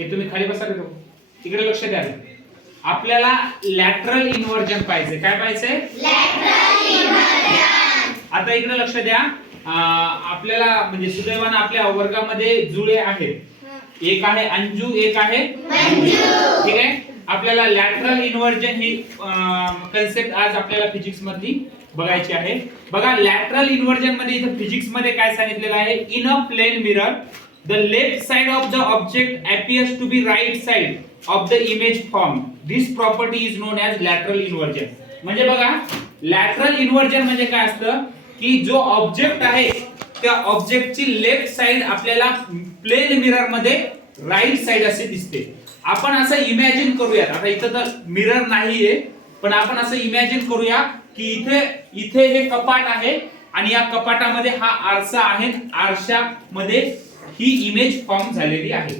हे तुम्ही खाली बसा रे, इकडे लक्ष द्या. आपल्याला लॅटरल इन्व्हर्जन पाहिजे. काय पाहिजे? Lateral inversion. आता इकडे लक्ष द्या. आपल्याला म्हणजे सुदैवाने आपल्या वर्गामध्ये जुळे आहेत. एक आहे अंजू, एक आहे मंजू. ठीक आहे. आपल्याला लॅटरल इन्व्हर्जन ही कन्सेप्ट आज आपल्याला फिजिक्स मधली बघायची आहे. बघा लॅटरल इन्व्हर्जन मध्ये इथे फिजिक्स मध्ये काय सांगितलेलं आहे? In a plane mirror the left side of the object appears to be right side of the image form. This property is known as lateral inversion. म्हणजे बघा लॅटरल इन्व्हर्जन म्हणजे काय असतं की जो ऑब्जेक्ट आहे त्या ऑब्जेक्टची लेफ्ट साइड आपल्याला प्लेन मिरर मध्ये राईट साइड असे दिसते. आपण असं इमॅजिन करूया. आता इथं तर मिरर नाहीये, पण आपण असं इमॅजिन करूया की इथे हे कपाट आहे आणि या कपाटामध्ये हा आरसा आहे. आरशामध्ये ही इमेज फॉर्म झालेली आहे.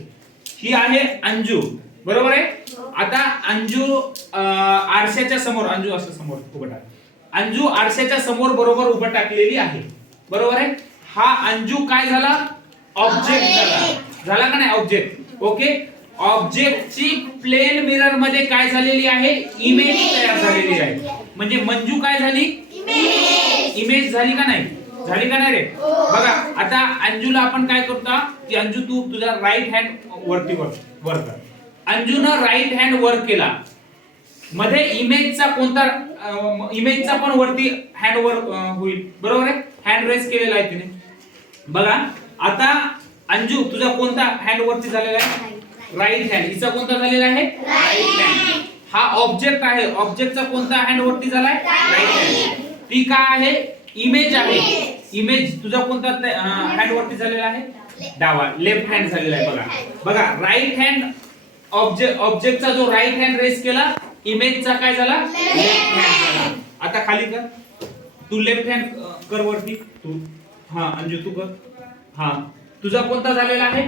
ही आहे अंजू, बरोबर आहे. आता अंजू आरशाच्या समोर, अंजू असं समोर उभं टाक. अंजू आरशाच्या समोर बरोबर उभं टाकलेली आहे, बरोबर आहे. हा अंजू काय झाला? ऑब्जेक्ट झाला का नाही? ऑब्जेक्ट. ओके. ऑब्जेक्टची प्लेन मिरर मध्ये काय झालेली आहे? इमेज तयार झालेली आहे. म्हणजे मंजू काय झाली? इमेज झाली का नाही? झाली का नाही रे? बघा आता अंजूला आपण काय करतो की अंजू तू तुझा राईट हँड वरती वर कर. अंजूनं राईट हँड वर केला. मध्ये इमेजचा कोणता इमेजचा पण वरती हँड वर होईल, बरोबर आहे. हँड रेस केलेला आहे तिने. बघा आता अंजू तुझा कोणता हँड वरती झालेला आहे? Right hand. हिचा कोणता झालेला आहे? Right hand. हा ऑब्जेक्ट आहे. ऑब्जेक्टचा कोणता हँड वरती झालाय? Right hand. ती काय आहे? इमेज आहे. इमेज तुझा कोणता हँड वरती झालेला आहे? डावा, लेफ्ट हँड झालेला आहे. बघा राईट हँड ऑब्जेक्टचा जो राईट हँड रेस केला, इमेजचा काय झाला? लेफ्ट हँड झाला. आता खाली कर. तू लेफ्ट हँड कर वरती. तू हा अंजू तू कर. हा तुझा कोणता झालेला आहे?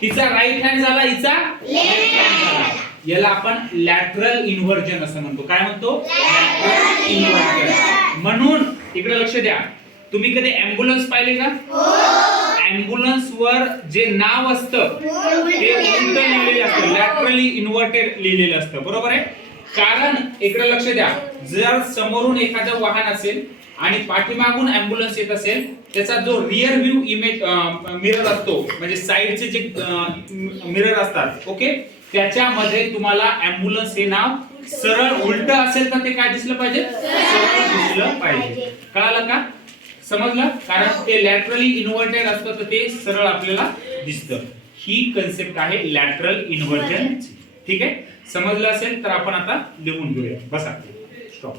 तिचा राईट हँड झाला, हिचा लेफ्ट हँड झाला. याला आपण लॅटरल इन्व्हर्जन असं म्हणतो. काय म्हणतो? Lateral inversion. म्हणून इकडे लक्ष द्या. तुम्ही कधी ॲम्ब्युलन्स पाहिले का? ॲम्ब्युलन्स वर जे नाव असतं ते उलट लिहिलेले असतं, लॅटरली इन्व्हर्टेड लिहिलेलं असतं, बरोबर आहे. कारण इकडे लक्ष द्या. जर समोरून एखादं वाहन असेल आणि पाठीमागून ॲम्ब्युलन्स येत असेल, त्याचा जो रिअर व्ह्यू इमेज मिरर असतो, म्हणजे साइडचे जे मिरर असतात, ओके, त्याच्यामध्ये तुम्हाला ॲम्ब्युलन्स हे नाव सरळ उलट असेल तर ते काय दिसलं पाहिजे? सरळ दिसलं पाहिजे. कळालं का? समजलं? कारण ते लॅटरली इन्व्हर्टेड असतं तर ते सरळ आपल्याला दिसतं. ही कन्सेप्ट आहे लॅटरल इन्व्हर्जन. ठीक आहे. समजलं असेल तर आपण आता लिहून घेऊया. बसा. स्टॉप.